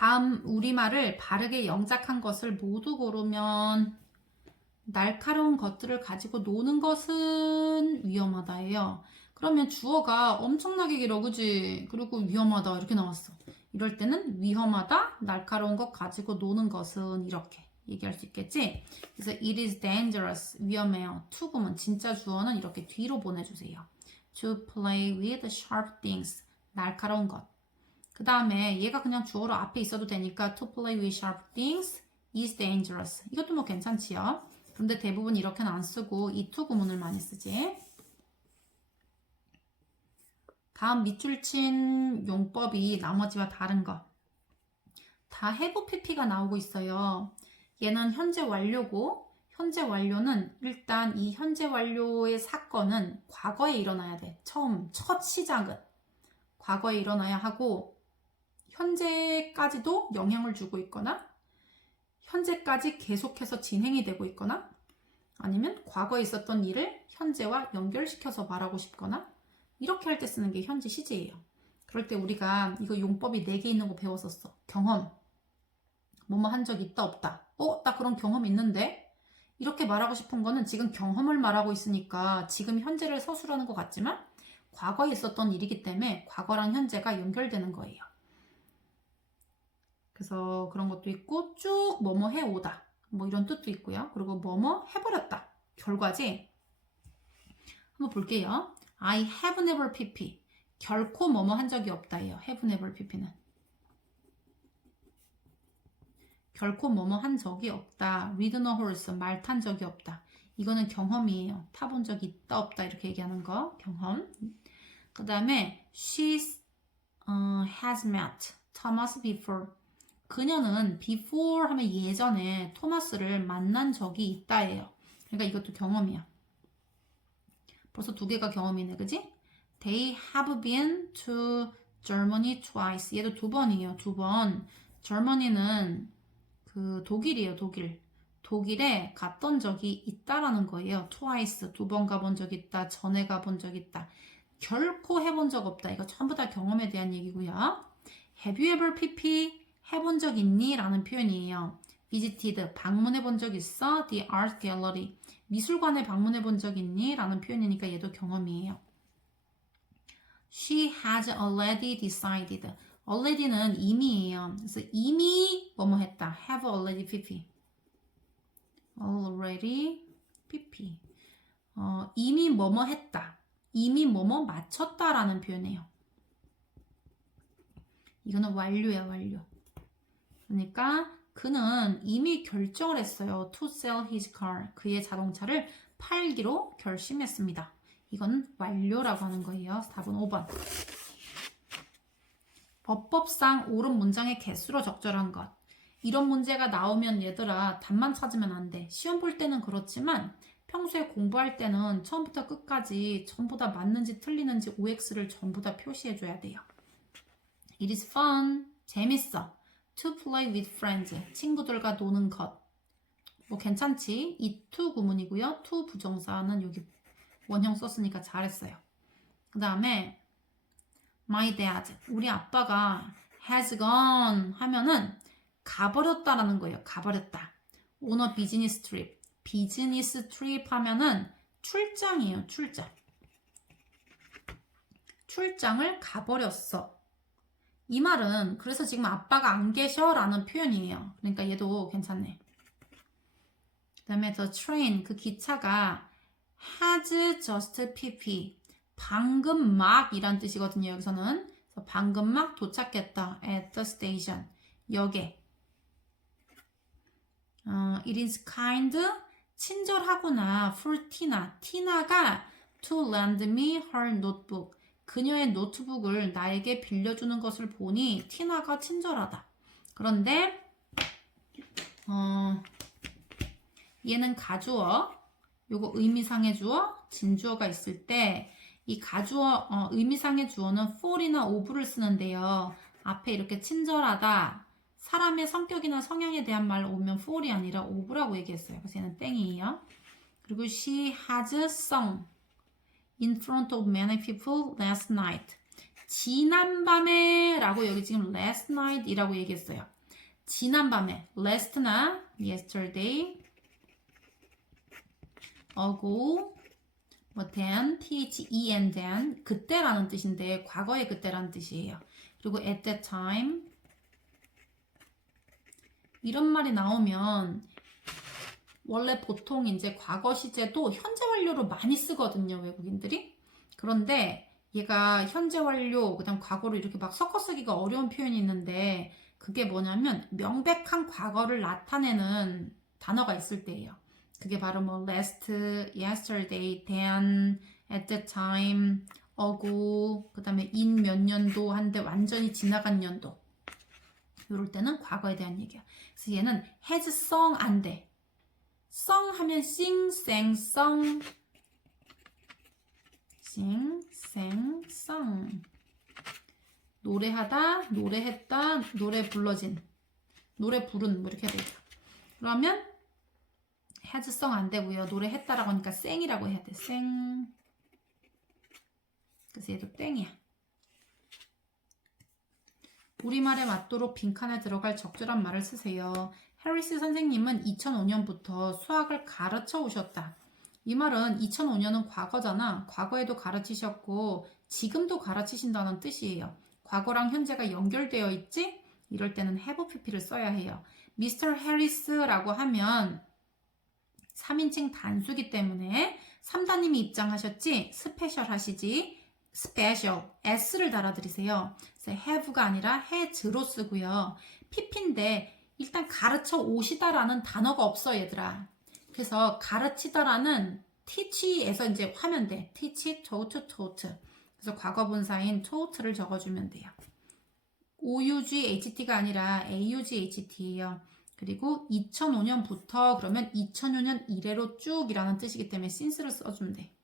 다음 우리말을 바르게 영작한 것을 모두 고르면 날카로운 것들을 가지고 노는 것은 위험하다예요. 그러면 주어가 엄청나게 길어, 그지? 그리고 위험하다 이렇게 나왔어. 이럴 때는 위험하다, 날카로운 것 가지고 노는 것은 이렇게 얘기할 수 있겠지? 그래서 it is dangerous, 위험해요. to 구문, 진짜 주어는 이렇게 뒤로 보내주세요. to play with sharp things, 날카로운 것. 그 다음에 얘가 그냥 주어로 앞에 있어도 되니까 to play with sharp things is dangerous. 이것도 뭐 괜찮지요? 근데 대부분 이렇게는 안 쓰고 이 to 구문을 많이 쓰지. 다음 밑줄 친 용법이 나머지와 다른 거. 다 have pp가 나오고 있어요. 얘는 현재 완료고 현재 완료는 일단 이 현재 완료의 사건은 과거에 일어나야 돼. 첫 시작은 과거에 일어나야 하고 현재까지도 영향을 주고 있거나 현재까지 계속해서 진행이 되고 있거나 아니면 과거에 있었던 일을 현재와 연결시켜서 말하고 싶거나 이렇게 할 때 쓰는 게 현재 시제예요. 그럴 때 우리가 이거 용법이 4개 있는 거 배웠었어. 경험, 뭐뭐 한 적 있다 없다. 나 그런 경험 있는데? 이렇게 말하고 싶은 거는 지금 경험을 말하고 있으니까 지금 현재를 서술하는 것 같지만 과거에 있었던 일이기 때문에 과거랑 현재가 연결되는 거예요. 그래서 그런 것도 있고 쭉 뭐뭐 해오다 뭐 이런 뜻도 있고요. 그리고 뭐뭐 해버렸다 결과지. 한번 볼게요. I have never pp 결코 뭐뭐 한 적이 없다예요. have never pp는 결코 뭐뭐 한 적이 없다. ridden a horse 말 탄 적이 없다. 이거는 경험이에요. 타본 적이 있다 없다 이렇게 얘기하는 거 경험. 그 다음에 she has met Thomas before 그녀는 before 하면 예전에 토마스를 만난 적이 있다예요. 그러니까 이것도 경험이야. 벌써 2개가 경험이네, 그지? They have been to Germany twice. 얘도 2번이에요. 2번. Germany는 그 독일이에요. 독일. 독일에 갔던 적이 있다라는 거예요. twice. 2번 가본 적 있다. 전에 가본 적 있다. 결코 해본 적 없다. 이거 전부 다 경험에 대한 얘기고요. Have you ever pp? 해본 적 있니? 라는 표현이에요. visited, 방문해 본 적 있어? The art gallery, 미술관에 방문해 본 적 있니? 라는 표현이니까 얘도 경험이에요. She has already decided. already는 이미예요. 그래서 이미 뭐뭐 했다. have already pp. already pp. 이미 뭐뭐 했다. 이미 뭐뭐 마쳤다 라는 표현이에요. 이거는 완료야, 완료. 그러니까 그는 이미 결정을 했어요. To sell his car. 그의 자동차를 팔기로 결심했습니다. 이건 완료라고 하는 거예요. 답은 5번. 법법상 옳은 문장의 개수로 적절한 것. 이런 문제가 나오면 얘들아 답만 찾으면 안 돼. 시험 볼 때는 그렇지만 평소에 공부할 때는 처음부터 끝까지 전부 다 맞는지 틀리는지 OX를 전부 다 표시해줘야 돼요. It is fun. 재밌어. To play with friends. 친구들과 노는 것. 뭐 괜찮지? 이 to 구문이고요. to 부정사는 여기 원형 썼으니까 잘했어요. 그 다음에 my dad. 우리 아빠가 has gone 하면은 가버렸다라는 거예요. 가버렸다. on a business trip. 비즈니스 트립 하면은 출장이에요. 출장. 출장을 가버렸어. 이 말은 그래서 지금 아빠가 안 계셔 라는 표현이에요. 그러니까 얘도 괜찮네. 그 다음에 the train, 그 기차가 has just pp, 방금 막 이란 뜻이거든요. 여기서는 그래서 방금 막 도착했다. at the station, 역에. it is kind, 친절하구나. for Tina, 티나가 to lend me her notebook, 그녀의 노트북을 나에게 빌려주는 것을 보니 티나가 친절하다. 그런데 얘는 가주어, 요거 의미상의 주어, 진주어가 있을 때 이 가주어, 의미상의 주어는 for이나 of를 쓰는데요. 앞에 이렇게 친절하다, 사람의 성격이나 성향에 대한 말 오면 for이 아니라 of라고 얘기했어요. 그래서 얘는 땡이에요. 그리고 she has sung in front of many people last night. 지난밤에 라고 여기 지금 last night 이라고 얘기했어요. 지난밤에 last나 yesterday ago 뭐 then, then, then 그때라는 뜻인데 과거의 그때라는 뜻이에요. 그리고 at that time 이런 말이 나오면 원래 보통 이제 과거 시제도 현재 완료로 많이 쓰거든요, 외국인들이. 그런데 얘가 현재 완료, 그다음 과거로 이렇게 막 섞어 쓰기가 어려운 표현이 있는데 그게 뭐냐면 명백한 과거를 나타내는 단어가 있을 때예요. 그게 바로 뭐 last, yesterday, then, at that time, ago, 그 다음에 in 몇 년도 한데 완전히 지나간 연도. 이럴 때는 과거에 대한 얘기야. 그래서 얘는 has sung 안 돼. sung 하면 sing, sang, sung. sing, sang, sung. 노래하다, 노래했다, 노래 불러진. 노래 부른, 뭐 이렇게 해야 되죠. 그러면 has sung 안 되고요. 노래했다라고 하니까 sing이라고 해야 돼. sing. 그래서 얘도 땡이야. 우리말에 맞도록 빈칸에 들어갈 적절한 말을 쓰세요. 해리스 선생님은 2005년부터 수학을 가르쳐 오셨다. 이 말은 2005년은 과거잖아. 과거에도 가르치셨고 지금도 가르치신다는 뜻이에요. 과거랑 현재가 연결되어 있지? 이럴 때는 have pp를 써야 해요. 미스터 해리스라고 하면 3인칭 단수기 때문에 3단님이 입장하셨지? 스페셜 하시지? 스페셜 s를 달아드리세요. 그래서 have가 아니라 has로 쓰고요. pp인데 일단 가르쳐 오시다라는 단어가 없어 얘들아. 그래서 가르치다라는 teach에서 이제 하면 돼. teach, taught, taught. 그래서 과거분사인 taught를 적어주면 돼요. OUGHT가 아니라 AUGHT예요. 그리고 2005년부터 그러면 2000년 이래로 쭉이라는 뜻이기 때문에 since를 써주면 돼.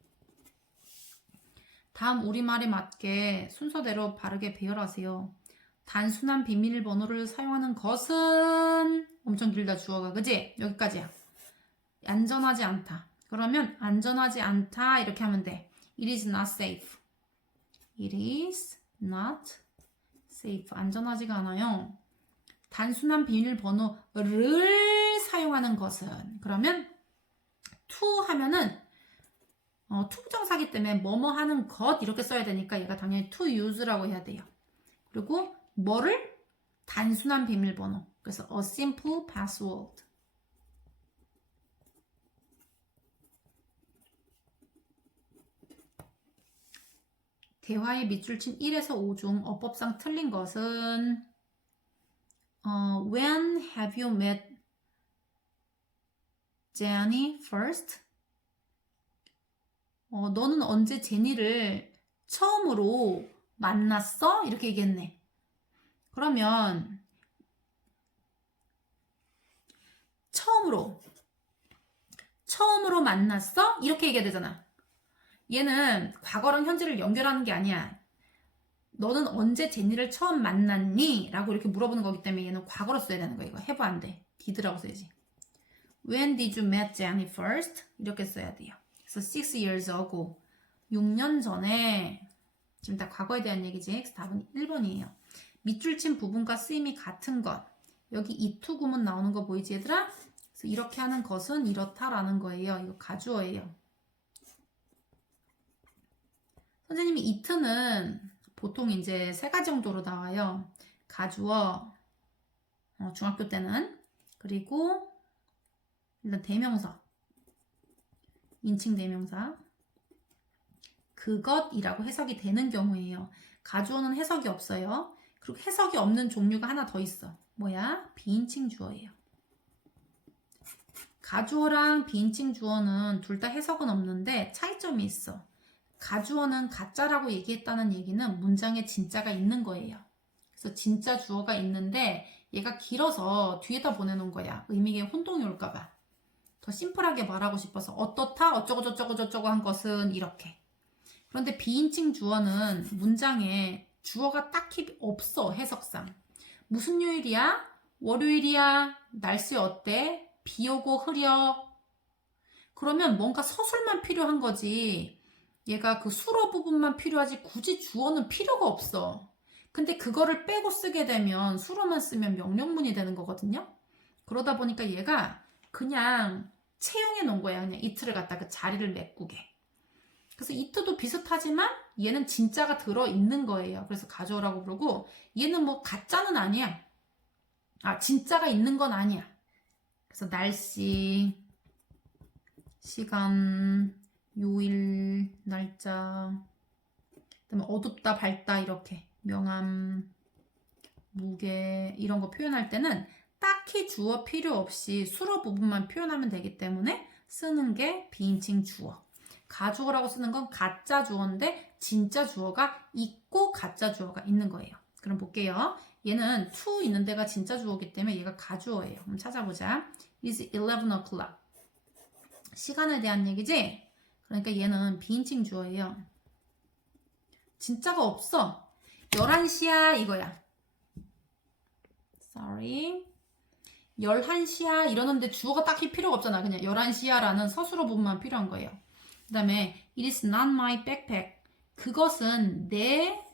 다음 우리말에 맞게 순서대로 바르게 배열하세요. 단순한 비밀번호를 사용하는 것은 엄청 길다 주어가 그지? 여기까지야. 안전하지 않다. 그러면 안전하지 않다 이렇게 하면 돼. It is not safe. It is not safe. 안전하지가 않아요. 단순한 비밀번호를 사용하는 것은 그러면 to 하면은 to 부정사기 때문에 뭐뭐 하는 것 이렇게 써야 되니까 얘가 당연히 to use라고 해야 돼요. 그리고 뭐를? 단순한 비밀번호. 그래서 a simple password. 대화의 밑줄 친 1에서 5 중 어법상 틀린 것은 When have you met Jenny first? 너는 언제 제니를 처음으로 만났어? 이렇게 얘기했네. 그러면 처음으로 만났어? 이렇게 얘기해야 되잖아. 얘는 과거랑 현재를 연결하는 게 아니야. 너는 언제 제니를 처음 만났니? 라고 이렇게 물어보는 거기 때문에 얘는 과거로 써야 되는 거야. 이거 have 안 돼. did라고 써야지. When did you meet Jenny first? 이렇게 써야 돼요. 그래서 6 years ago. 6년 전에 지금 다 과거에 대한 얘기지. 그래서 답은 1번이에요. 밑줄 친 부분과 쓰임이 같은 것. 여기 이투 구문 나오는 거 보이지 얘들아? 그래서 이렇게 하는 것은 이렇다라는 거예요. 이거 가주어예요. 선생님이 이트는 보통 이제 3가지 정도로 나와요. 가주어, 중학교 때는. 그리고 일단 대명사, 인칭 대명사. 그것이라고 해석이 되는 경우예요. 가주어는 해석이 없어요. 그리고 해석이 없는 종류가 하나 더 있어. 뭐야? 비인칭 주어예요. 가주어랑 비인칭 주어는 둘 다 해석은 없는데 차이점이 있어. 가주어는 가짜라고 얘기했다는 얘기는 문장에 진짜가 있는 거예요. 그래서 진짜 주어가 있는데 얘가 길어서 뒤에다 보내놓은 거야. 의미에 혼동이 올까봐. 더 심플하게 말하고 싶어서 어떻다 어쩌고 저쩌고 저쩌고 한 것은 이렇게. 그런데 비인칭 주어는 문장에 주어가 딱히 없어. 해석상. 무슨 요일이야? 월요일이야? 날씨 어때? 비 오고 흐려? 그러면 뭔가 서술만 필요한 거지. 얘가 그 수로 부분만 필요하지 굳이 주어는 필요가 없어. 근데 그거를 빼고 쓰게 되면 수로만 쓰면 명령문이 되는 거거든요. 그러다 보니까 얘가 그냥 채용해 놓은 거야. 그냥 it를 갖다 그 자리를 메꾸게. 그래서 it도 비슷하지만 얘는 진짜가 들어있는 거예요. 그래서 가져오라고 부르고 얘는 뭐 가짜는 아니야. 진짜가 있는 건 아니야. 그래서 날씨, 시간, 요일, 날짜, 그다음에 어둡다, 밝다 이렇게 명암, 무게 이런 거 표현할 때는 딱히 주어 필요 없이 수로 부분만 표현하면 되기 때문에 쓰는 게 비인칭 주어. 가져오라고 쓰는 건 가짜 주어인데 진짜 주어가 있고 가짜 주어가 있는 거예요. 그럼 볼게요. 얘는 to 있는 데가 진짜 주어이기 때문에 얘가 가주어예요. 한번 찾아보자. It's 11 o'clock. 시간에 대한 얘기지? 그러니까 얘는 비인칭 주어예요. 진짜가 없어. 11시야 이거야. Sorry. 11시야 이러는데 주어가 딱히 필요가 없잖아. 그냥 11시야 라는 서술어 부분만 필요한 거예요. 그 다음에 It is not my backpack. 그것은 내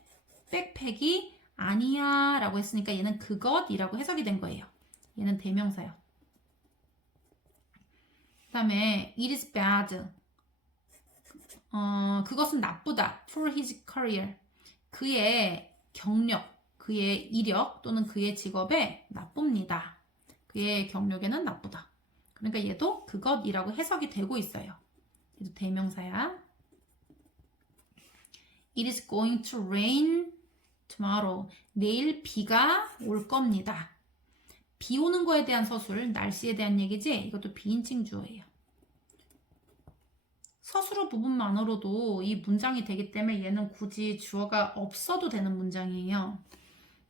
백팩이 아니야 라고 했으니까 얘는 그것이라고 해석이 된 거예요. 얘는 대명사요. 그 다음에 It is bad. 그것은 나쁘다. For his career. 그의 경력, 그의 이력 또는 그의 직업에 나쁩니다. 그의 경력에는 나쁘다. 그러니까 얘도 그것이라고 해석이 되고 있어요. 얘도 대명사야. It is going to rain tomorrow. 내일 비가 올 겁니다. 비 오는 거에 대한 서술, 날씨에 대한 얘기지? 이것도 비인칭 주어예요. 서술어 부분만으로도 이 문장이 되기 때문에 얘는 굳이 주어가 없어도 되는 문장이에요.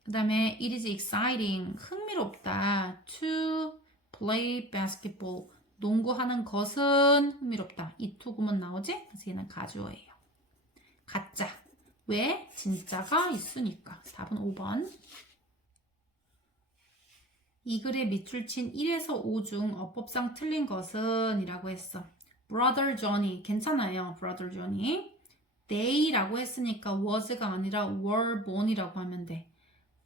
그 다음에 it is exciting, 흥미롭다. to play basketball, 농구하는 것은 흥미롭다. 이 to 구문 나오지? 그래서 얘는 가주어예요. 가짜. 왜? 진짜가 있으니까. 답은 5번. 이 글에 밑줄 친 1에서 5 중 어법상 틀린 것은 이라고 했어. Brother Johnny. 괜찮아요. Brother Johnny. They라고 했으니까 was가 아니라 were born이라고 하면 돼.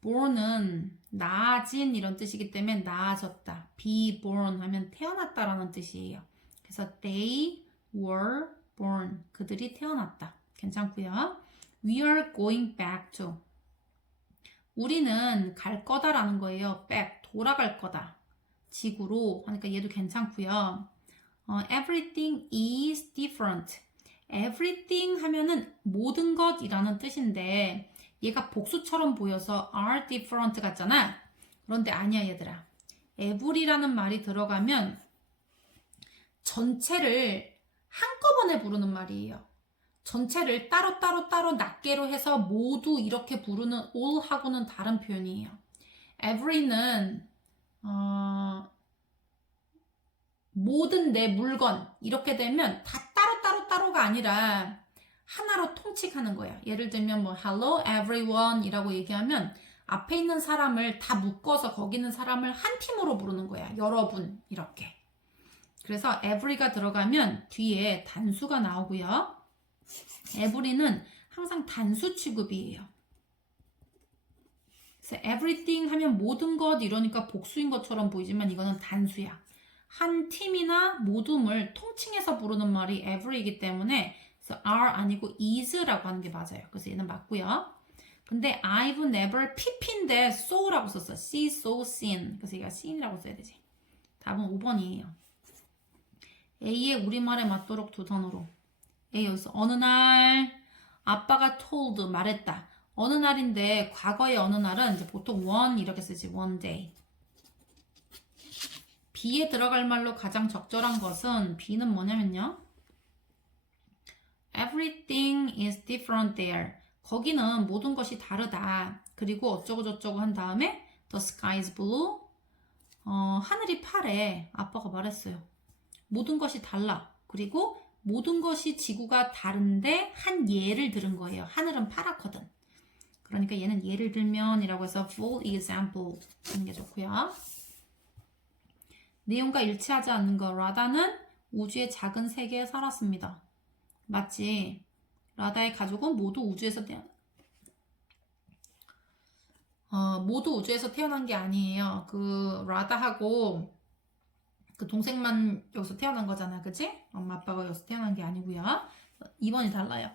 born은 나아진 이런 뜻이기 때문에 나아졌다. be born 하면 태어났다라는 뜻이에요. 그래서 they were born. 그들이 태어났다. 괜찮고요. We are going back to. 우리는 갈 거다라는 거예요. back. 돌아갈 거다. 지구로. 하니까 얘도 괜찮고요. Everything is different. Everything 하면은 모든 것이라는 뜻인데 얘가 복수처럼 보여서 are different 같잖아. 그런데 아니야 얘들아. every라는 말이 들어가면 전체를 한꺼번에 부르는 말이에요. 전체를 따로 낱개로 해서 모두 이렇게 부르는 all하고는 다른 표현이에요. every는 모든 내 물건 이렇게 되면 다 따로가 아니라 하나로 통칭하는 거야. 예를 들면 뭐 hello everyone 이라고 얘기하면 앞에 있는 사람을 다 묶어서 거기 있는 사람을 한 팀으로 부르는 거야. 여러분 이렇게. 그래서 every가 들어가면 뒤에 단수가 나오고요. every는 항상 단수 취급이에요. 그래서 everything 하면 모든 것 이러니까 복수인 것처럼 보이지만 이거는 단수야. 한 팀이나 모둠을 통칭해서 부르는 말이 every이기 때문에 그래서 are 아니고 is라고 하는 게 맞아요. 그래서 얘는 맞고요. 근데 I've never pp인데 so라고 썼어. see, so, seen. 그래서 얘가 seen이라고 써야 되지. 답은 5번이에요. A의 우리말에 맞도록 두 단어로. A 여기서 어느 날 아빠가 told 말했다. 어느 날인데 과거의 어느 날은 이제 보통 one 이렇게 쓰지. one day. B에 들어갈 말로 가장 적절한 것은 B는 뭐냐면요. Everything is different there. 거기는 모든 것이 다르다. 그리고 어쩌고 저쩌고 한 다음에 The sky is blue. 하늘이 파래. 아빠가 말했어요. 모든 것이 달라. 그리고 모든 것이 지구가 다른데 한 예를 들은 거예요. 하늘은 파랗거든. 그러니까 얘는 예를 들면 이라고 해서 full example 하는 게 좋고요. 내용과 일치하지 않는 거. 라다는 우주의 작은 세계에 살았습니다. 맞지? 라다의 가족은 모두 우주에서 모두 우주에서 태어난 게 아니에요. 그 라다하고 그 동생만 여기서 태어난 거잖아, 그치? 엄마 아빠가 여기서 태어난 게 아니고요. 2번이 달라요.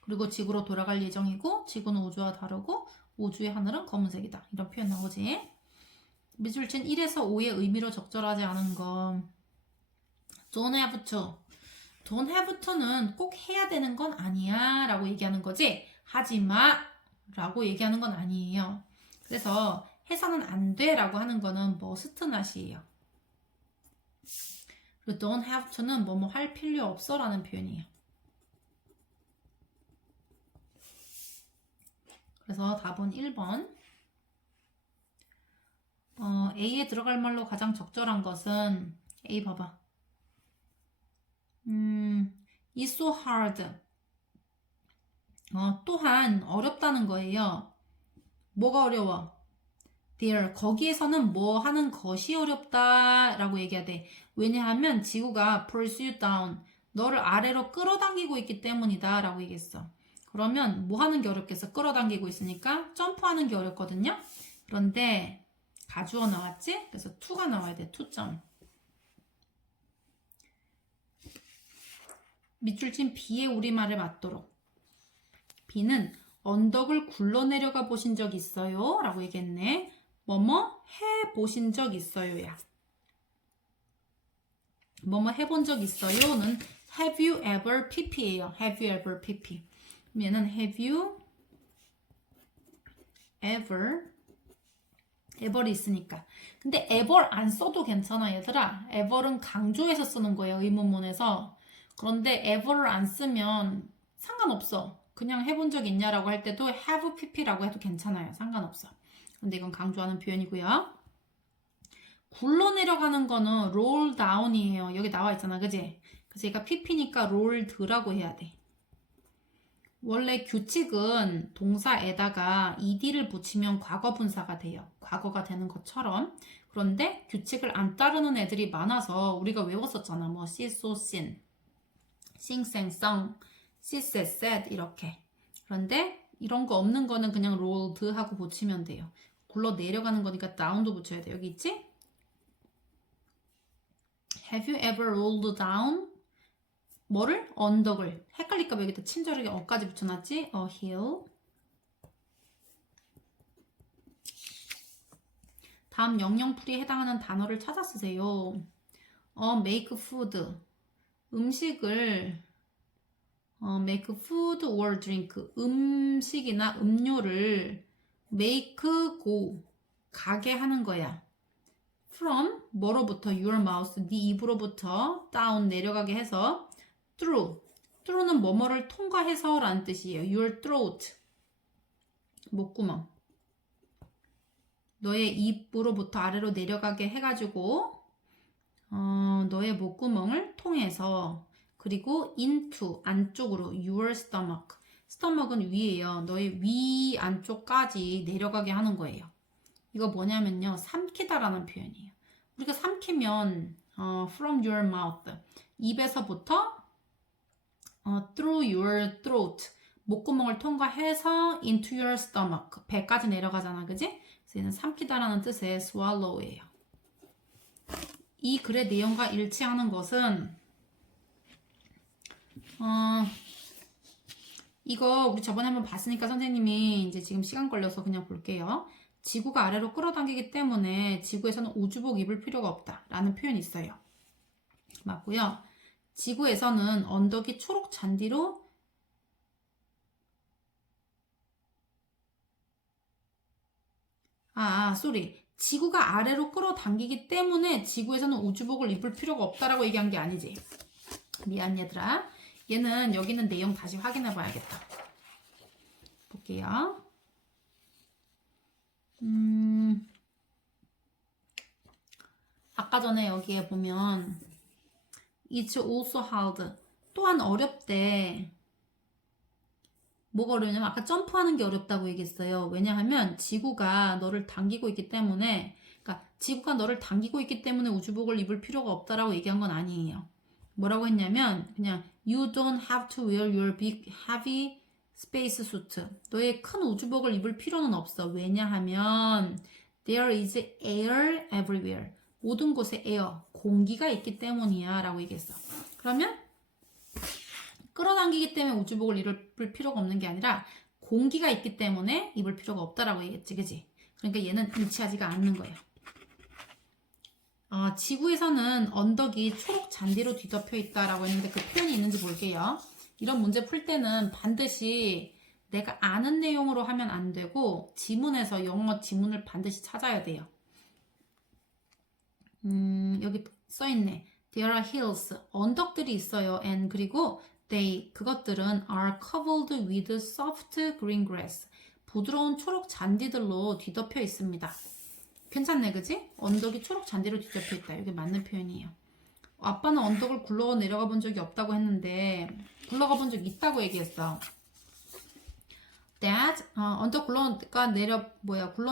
그리고 지구로 돌아갈 예정이고 지구는 우주와 다르고 우주의 하늘은 검은색이다. 이런 표현 나오지? 미술진 1에서 5의 의미로 적절하지 않은 건 don't have to. don't have to는 꼭 해야 되는 건 아니야 라고 얘기하는 거지 하지마 라고 얘기하는 건 아니에요. 그래서 해서는 안 돼 라고 하는 거는 must not이에요. 그리고 don't have to는 뭐뭐 할 필요 없어 라는 표현이에요. 그래서 답은 1번. A에 들어갈 말로 가장 적절한 것은 A 봐봐. It's so hard. 또한 어렵다는 거예요. 뭐가 어려워? There. 거기에서는 뭐 하는 것이 어렵다 라고 얘기해야 돼. 왜냐하면 지구가 pulls you down. 너를 아래로 끌어당기고 있기 때문이다 라고 얘기했어. 그러면 뭐 하는 게 어렵겠어? 끌어당기고 있으니까 점프하는 게 어렵거든요. 그런데 가주어 나왔지? 그래서 to가 나와야 돼. to. 밑줄친 B의 우리말에 맞도록. B는 언덕을 굴러내려가 보신 적 있어요? 라고 얘기했네. 뭐뭐 해보신 적 있어요야. 뭐뭐 해본 적 있어요는 have you ever pp예요. have you ever pp. 얘는 have you ever이 있으니까. 근데 ever 안 써도 괜찮아 얘들아. ever은 강조해서 쓰는 거예요. 의문문에서. 그런데 ever를 안 쓰면 상관없어. 그냥 해본 적 있냐라고 할 때도 have pp라고 해도 괜찮아요. 상관없어. 근데 이건 강조하는 표현이고요. 굴러내려가는 거는 roll down이에요. 여기 나와 있잖아. 그지? 그래서 얘가 pp니까 rolled라고 해야 돼. 원래 규칙은 동사에다가 ed를 붙이면 과거 분사가 돼요. 과거가 되는 것처럼. 그런데 규칙을 안 따르는 애들이 많아서 우리가 외웠었잖아. 뭐 see, so, seen, sing, sang, sung, see, said, said 이렇게. 그런데 이런 거 없는 거는 그냥 rolled 하고 붙이면 돼요. 굴러 내려가는 거니까 down도 붙여야 돼. 여기 있지? Have you ever rolled down? 뭐를? 언덕을. 헷갈릴까봐 여기다 친절하게 어까지 붙여놨지? A hill. 다음 영영풀이에 해당하는 단어를 찾아 쓰세요. make food. 음식을 make food or drink. 음식이나 음료를 make go. 가게 하는 거야. from 뭐로부터 your mouth. 네 입으로부터 down 내려가게 해서 through는 뭐뭐를 통과해서 라는 뜻이에요. your throat. 목구멍. 너의 입으로부터 아래로 내려가게 해가지고 너의 목구멍을 통해서 그리고 into 안쪽으로 your stomach. stomach은 위에요. 너의 위 안쪽까지 내려가게 하는 거예요. 이거 뭐냐면요. 삼키다라는 표현이에요. 우리가 삼키면 from your mouth. 입에서부터 through your throat. 목구멍을 통과해서 into your stomach. 배까지 내려가잖아. 그지? 그래서 얘는 삼키다라는 뜻의 swallow예요. 이 글의 내용과 일치하는 것은 이거 우리 저번에 한번 봤으니까 선생님이 이제 지금 시간 걸려서 그냥 볼게요. 지구가 아래로 끌어당기기 때문에 지구에서는 우주복 입을 필요가 없다 라는 표현이 있어요. 맞고요. 지구에서는 언덕이 초록 잔디로 지구가 아래로 끌어당기기 때문에 지구에서는 우주복을 입을 필요가 없다라고 얘기한 게 아니지. 미안 얘들아. 얘는 여기 있는 내용 다시 확인해 봐야겠다. 볼게요. 아까 전에 여기에 보면 It's also hard. 또한 어렵대. 뭐가 어려우냐면 아까 점프하는 게 어렵다고 얘기했어요. 왜냐하면 지구가 너를 당기고 있기 때문에 그러니까 지구가 너를 당기고 있기 때문에 우주복을 입을 필요가 없다라고 얘기한 건 아니에요. 뭐라고 했냐면 그냥 You don't have to wear your big heavy space suit. 너의 큰 우주복을 입을 필요는 없어. 왜냐하면 There is air everywhere. 모든 곳에 air, 공기가 있기 때문이야 라고 얘기했어. 그러면 끌어당기기 때문에 우주복을 입을 필요가 없는 게 아니라 공기가 있기 때문에 입을 필요가 없다라고 얘기했지, 그지? 그러니까 얘는 일치하지가 않는 거예요. 지구에서는 언덕이 초록 잔디로 뒤덮여 있다라고 했는데 그 표현이 있는지 볼게요. 이런 문제 풀 때는 반드시 내가 아는 내용으로 하면 안 되고 지문에서 영어 지문을 반드시 찾아야 돼요. 여기 써있네. There are hills. 언덕들이 있어요. And 그리고 그것들은 are covered with soft green grass. 부드러운 초록 잔디들로 뒤덮여 있습니다. 괜찮네, 그지? 언덕이 초록 잔디로 뒤덮여 있다. 이게 맞는 표현이에요. 아빠는 언덕을 굴러 내려가 본 적이 없다고 했는데 굴러가 본 적 있다고 얘기했어. Dad, 언덕 굴러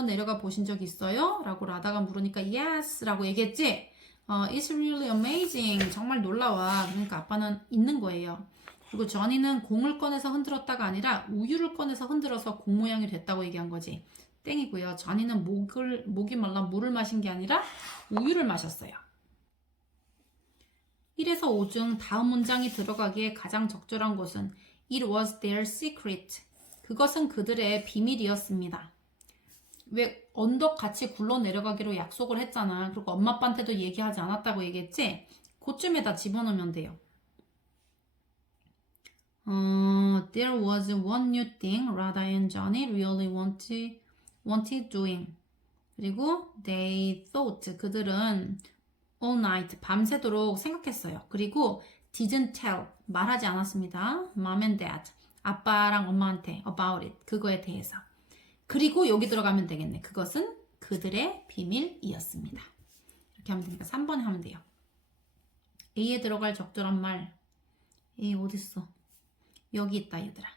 내려가 보신 적 있어요? 라고 라다가 물으니까 yes 라고 얘기했지? It's really amazing. 정말 놀라워. 그러니까 아빠는 있는 거예요. 그리고 저니는 공을 꺼내서 흔들었다가 아니라 우유를 꺼내서 흔들어서 공 모양이 됐다고 얘기한 거지. 땡이고요. 저니는 목이 말라 물을 마신 게 아니라 우유를 마셨어요. 1에서 5 중 다음 문장이 들어가기에 가장 적절한 것은 It was their secret. 그것은 그들의 비밀이었습니다. 왜 언덕 같이 굴러 내려가기로 약속을 했잖아. 그리고 엄마 아빠한테도 얘기하지 않았다고 얘기했지? 그쯤에다 집어넣으면 돼요. There was one new thing Radha and Johnny really wanted doing. 그리고 they thought. 그들은 all night. 밤새도록 생각했어요. 그리고 didn't tell. 말하지 않았습니다. Mom and Dad. 아빠랑 엄마한테 about it. 그거에 대해서. 그리고 여기 들어가면 되겠네. 그것은 그들의 비밀이었습니다. 이렇게 하면 되니까 3번에 하면 돼요. A에 들어갈 적절한 말. A 어딨어? 여기 있다 얘들아.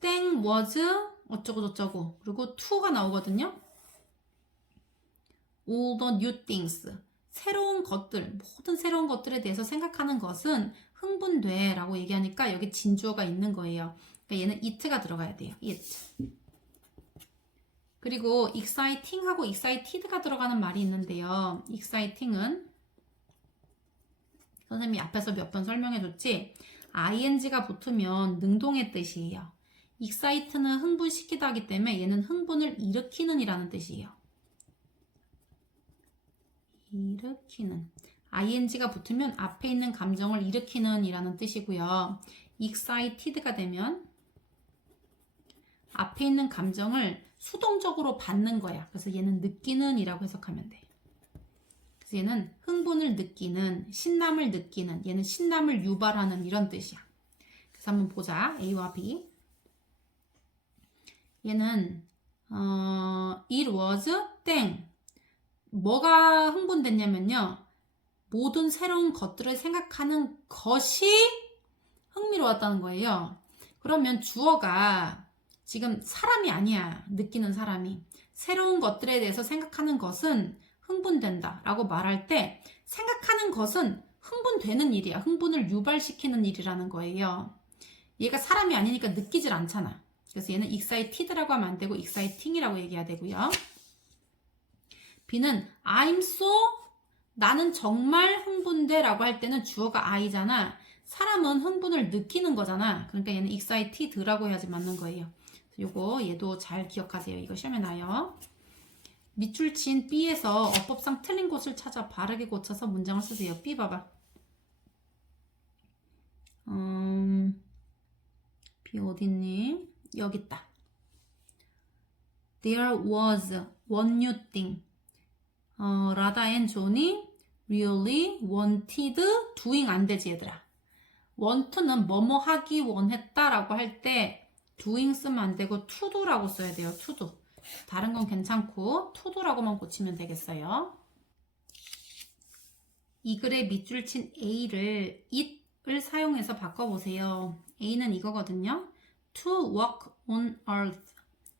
땡 was 어쩌고 저쩌고 그리고 to가 나오거든요. all the new things 새로운 것들 모든 새로운 것들에 대해서 생각하는 것은 흥분돼 라고 얘기하니까 여기 진주어가 있는 거예요. 그러니까 얘는 it가 들어가야 돼요. it. 그리고 exciting하고 excited가 들어가는 말이 있는데요. exciting은 선생님이 앞에서 몇 번 설명해줬지? ing가 붙으면 능동의 뜻이에요. excite는 흥분시키다 하기 때문에 얘는 흥분을 일으키는 이라는 뜻이에요. 일으키는. ing가 붙으면 앞에 있는 감정을 일으키는 이라는 뜻이고요. excited가 되면 앞에 있는 감정을 수동적으로 받는 거야. 그래서 얘는 느끼는 이라고 해석하면 돼. 그래서 얘는 흥분을 느끼는, 신남을 느끼는, 얘는 신남을 유발하는 이런 뜻이야. 그래서 한번 보자. A와 B. 얘는 it was 땡. 뭐가 흥분됐냐면요. 모든 새로운 것들을 생각하는 것이 흥미로웠다는 거예요. 그러면 주어가 지금 사람이 아니야. 느끼는 사람이. 새로운 것들에 대해서 생각하는 것은 흥분된다 라고 말할 때 생각하는 것은 흥분되는 일이야. 흥분을 유발시키는 일이라는 거예요. 얘가 사람이 아니니까 느끼질 않잖아. 그래서 얘는 excited라고 하면 안 되고 exciting이라고 얘기해야 되고요. B는 I'm so 나는 정말 흥분돼 라고 할 때는 주어가 I잖아. 사람은 흥분을 느끼는 거잖아. 그러니까 얘는 excited라고 해야지 맞는 거예요. 요거 얘도 잘 기억하세요. 이거 시험에 나요. 밑줄 친 B에서 어법상 틀린 곳을 찾아 바르게 고쳐서 문장을 쓰세요. B 봐봐. B 어딨니? 여기 있다. There was one new thing. 라다 and Johnny really wanted doing 안 되지 얘들아. want는 뭐뭐 하기 원했다 라고 할 때 doing 쓰면 안 되고 to do라고 써야 돼요. to do. 다른 건 괜찮고 to do라고만 고치면 되겠어요. 이 글에 밑줄 친 A를 it을 사용해서 바꿔보세요. A는 이거거든요. To walk on earth.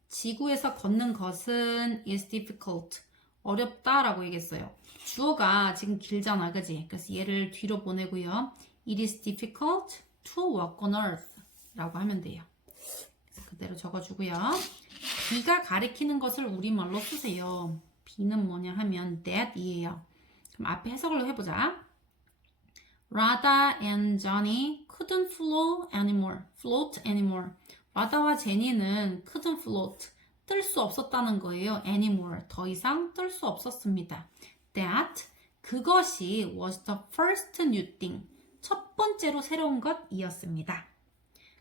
지구에서 걷는 것은 is difficult. 어렵다라고 얘기했어요. 주어가 지금 길잖아, 그지? 그래서 얘를 뒤로 보내고요. It is difficult to walk on earth 라고 하면 돼요. 그래서 그대로 적어주고요. B가 가리키는 것을 우리말로 쓰세요. B는 뭐냐 하면 that이에요. 그럼 앞에 해석을 해보자. Rada and Johnny couldn't float anymore. 라다와 제니는 couldn't float, 뜰 수 없었다는 거예요. anymore, 더 이상 뜰 수 없었습니다. That, 그것이 was the first new thing, 첫 번째로 새로운 것이었습니다.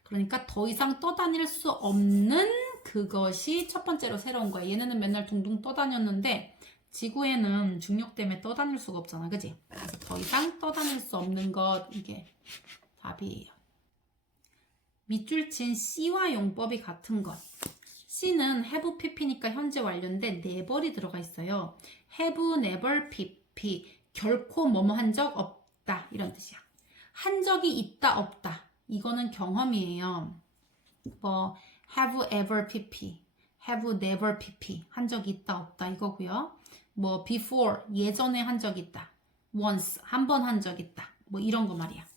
그러니까 더 이상 떠다닐 수 없는 그것이 첫 번째로 새로운 거야. 얘네는 맨날 둥둥 떠다녔는데 지구에는 중력 때문에 떠다닐 수가 없잖아, 그지? 그래서 더 이상 떠다닐 수 없는 것, 이게 답이에요. 밑줄 친 C와 용법이 같은 것. C는 have pp니까 현재 완료인데 never이 들어가 있어요. have never pp, 결코 뭐뭐 한 적 없다, 이런 뜻이야. 한 적이 있다 없다, 이거는 경험이에요. 뭐 have ever pp, have never pp, 한 적이 있다 없다 이거고요. 뭐 before, 예전에 한 적이 있다, once, 한 번 한 적 있다, 뭐 이런 거 말이야.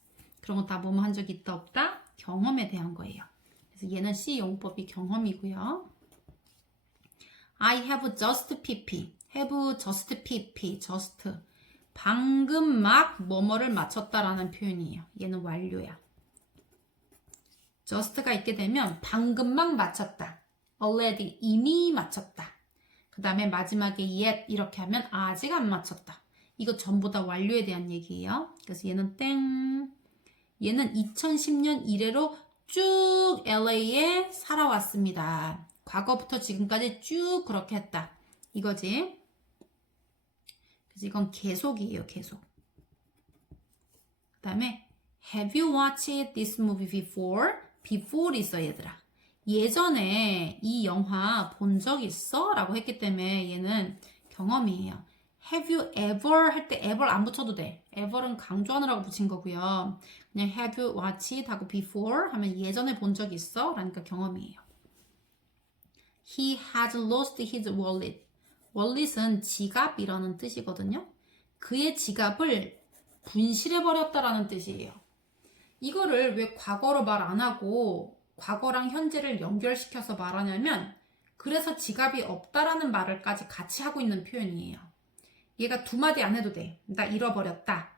그런 거 다 뭐뭐 한 적이 있다 없다, 경험에 대한 거예요. 그래서 얘는 C 용법이 경험이고요. I have just pp, have just pp, just 방금 막 뭐뭐를 마쳤다라는 표현이에요. 얘는 완료야. just가 있게 되면 방금 막 마쳤다, already, 이미 마쳤다. 그 다음에 마지막에 yet 이렇게 하면 아직 안 마쳤다. 이거 전부 다 완료에 대한 얘기예요. 그래서 얘는 땡. 얘는 2010년 이래로 쭉 LA에 살아왔습니다. 과거부터 지금까지 쭉 그렇게 했다, 이거지. 그래서 이건 계속이에요, 계속. 그 다음에 Have you watched this movie before? before 있어, 얘들아. 예전에 이 영화 본 적 있어? 라고 했기 때문에 얘는 경험이에요. Have you ever 할 때 ever 안 붙여도 돼. ever는 강조하느라고 붙인 거고요. 그냥 have you watched 하고 before 하면 예전에 본 적 있어? 라니까 경험이에요. He has lost his wallet. wallet은 지갑이라는 뜻이거든요. 그의 지갑을 분실해버렸다라는 뜻이에요. 이거를 왜 과거로 말 안 하고 과거랑 현재를 연결시켜서 말하냐면, 그래서 지갑이 없다라는 말을까지 같이 하고 있는 표현이에요. 얘가 두 마디 안 해도 돼. 나 잃어버렸다,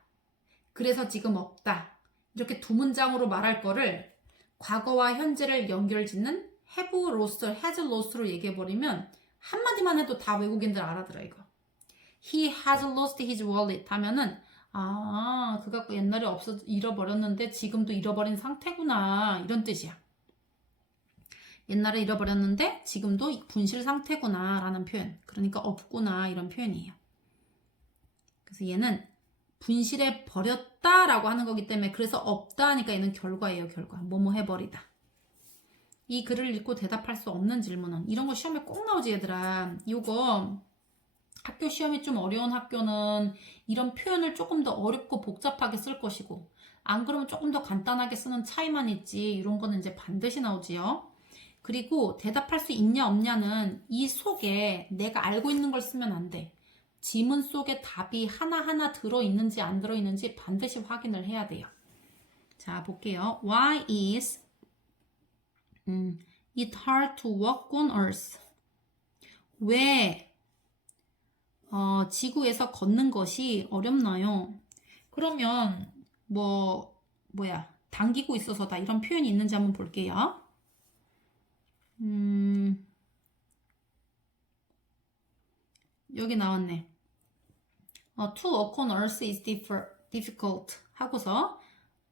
그래서 지금 없다, 이렇게 두 문장으로 말할 거를 과거와 현재를 연결짓는 have lost, has lost로 얘기해버리면 한마디만 해도 다 외국인들 알아들어. 이거 He has lost his wallet 하면은 그거 옛날에 잃어버렸는데 지금도 잃어버린 상태구나, 이런 뜻이야. 옛날에 잃어버렸는데 지금도 분실 상태구나 라는 표현. 그러니까 없구나, 이런 표현이에요. 그래서 얘는 분실해 버렸다 라고 하는 거기 때문에, 그래서 없다 하니까 얘는 결과예요, 결과. 뭐뭐 해버리다. 이 글을 읽고 대답할 수 없는 질문은, 이런 거 시험에 꼭 나오지, 얘들아. 이거 학교 시험이 좀 어려운 학교는 이런 표현을 조금 더 어렵고 복잡하게 쓸 것이고, 안 그러면 조금 더 간단하게 쓰는 차이만 있지, 이런 거는 이제 반드시 나오지요. 그리고 대답할 수 있냐 없냐는 이 속에 내가 알고 있는 걸 쓰면 안 돼. 지문 속에 답이 하나하나 들어있는지 안 들어있는지 반드시 확인을 해야 돼요. 자, 볼게요. Why is it hard to walk on earth? 왜 지구에서 걷는 것이 어렵나요? 그러면 당기고 있어서다, 이런 표현이 있는지 한번 볼게요. 여기 나왔네. To walk on earth is difficult 하고서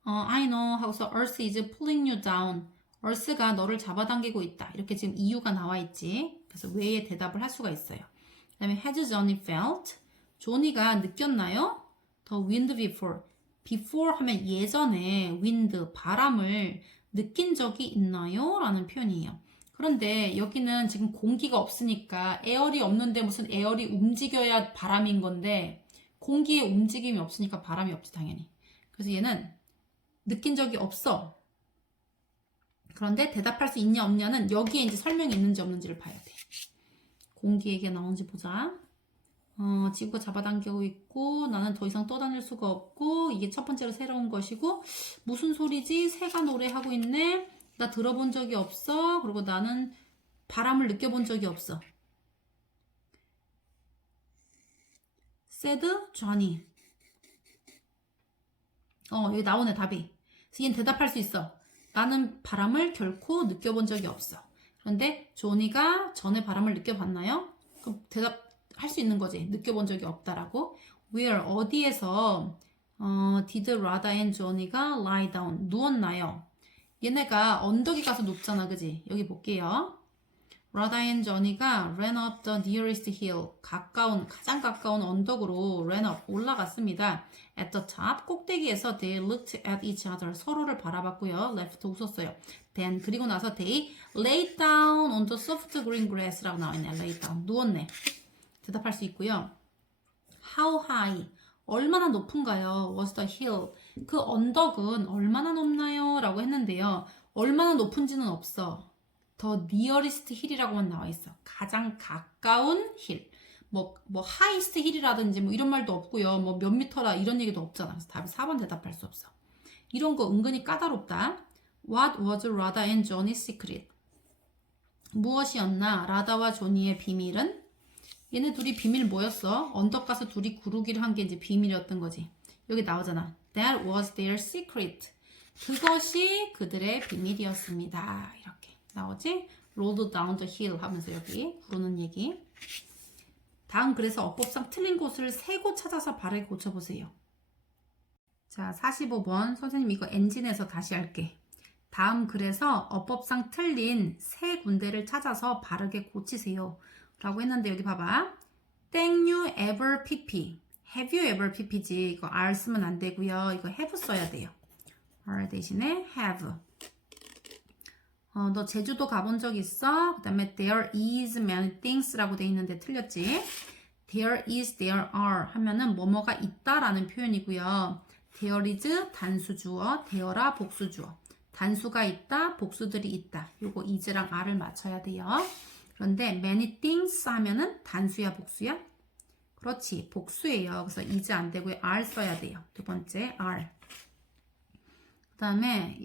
I know 하고서 earth is pulling you down. earth가 너를 잡아당기고 있다, 이렇게 지금 이유가 나와 있지. 그래서 왜에 대답을 할 수가 있어요. 그 다음에 has Johnny felt? 조니가 느꼈나요? The wind before. before 하면 예전에 wind, 바람을 느낀 적이 있나요? 라는 표현이에요. 그런데 여기는 지금 공기가 없으니까, 에어리 없는데 무슨 에어리 움직여야 바람인 건데 공기의 움직임이 없으니까 바람이 없지, 당연히. 그래서 얘는 느낀 적이 없어. 그런데 대답할 수 있냐 없냐는 여기에 이제 설명이 있는지 없는지를 봐야 돼. 공기 얘기가 나오는지 보자. 지구가 잡아당기고 있고 나는 더 이상 떠다닐 수가 없고 이게 첫 번째로 새로운 것이고 무슨 소리지? 새가 노래하고 있네. 나 들어본 적이 없어. 그리고 나는 바람을 느껴본 적이 없어. said Johnny. 여기 나오네 답이. 그래서 얘는 대답할 수 있어. 나는 바람을 결코 느껴본 적이 없어. 그런데 조니가 전에 바람을 느껴봤나요? 그럼 대답할 수 있는 거지. 느껴본 적이 없다라고. Where 어디에서 did Rada and Johnny가 lie down 누웠나요? 얘네가 언덕에 가서 눕잖아, 그지? 여기 볼게요. Rada and Johnny가 ran up the nearest hill. 가장 가까운 언덕으로 ran up, 올라갔습니다. At the top, 꼭대기에서 they looked at each other. 서로를 바라봤고요. left 웃었어요. Then, 그리고 나서 they lay down on the soft green grass라고 나와있네. lay down, 누웠네. 대답할 수 있고요. How high, 얼마나 높은가요? Was the hill, 그 언덕은 얼마나 높나요? 라고 했는데요. 얼마나 높은지는 없어. 더 nearest hill이라고만 나와 있어. 가장 가까운 힐. 뭐 highest hill이라든지 뭐 이런 말도 없고요. 뭐 몇 미터라 이런 얘기도 없잖아. 그래서 답이 4번 대답할 수 없어. 이런 거 은근히 까다롭다. What was Rada and Johnny's secret? 무엇이었나? 라다와 조니의 비밀은? 얘네 둘이 비밀 뭐였어? 언덕 가서 둘이 구르기를 한 게 이제 비밀이었던 거지. 여기 나오잖아. That was their secret. 그것이 그들의 비밀이었습니다. 이렇게 나오지? Rolled down the hill 하면서 여기 구르는 얘기. 다음 그래서 어법상 틀린 곳을 3곳 찾아서 바르게 고쳐보세요. 자, 45번. 선생님 이거 엔진에서 다시 할게. 다음 그래서 어법상 틀린 3군데를 찾아서 바르게 고치세요. 라고 했는데 여기 봐봐. Thank you ever pp. Have you ever pp지. 이거 are 쓰면 안 되고요. 이거 have 써야 돼요. are 대신에 have. 너 제주도 가본 적 있어? 그 다음에 there is many things라고 돼 있는데 틀렸지? there is, there are 하면은 뭐뭐가 있다라는 표현이고요. there is 단수주어, there라 복수주어. 단수가 있다, 복수들이 있다. 요거 is랑 are를 맞춰야 돼요. 그런데 many things 하면은 단수야, 복수야? 그렇지, 복수예요. 그래서 is 안 되고요. are 써야 돼요. 두 번째 are. 그 다음에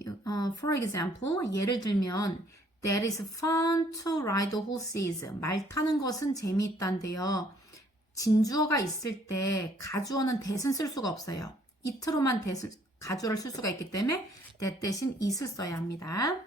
for example, 예를 들면 That is fun to ride horses. 말 타는 것은 재미있단데요. 진주어가 있을 때 가주어는 that은 쓸 수가 없어요. it로만 가주어를 쓸 수가 있기 때문에 that 대신 is을 써야 합니다.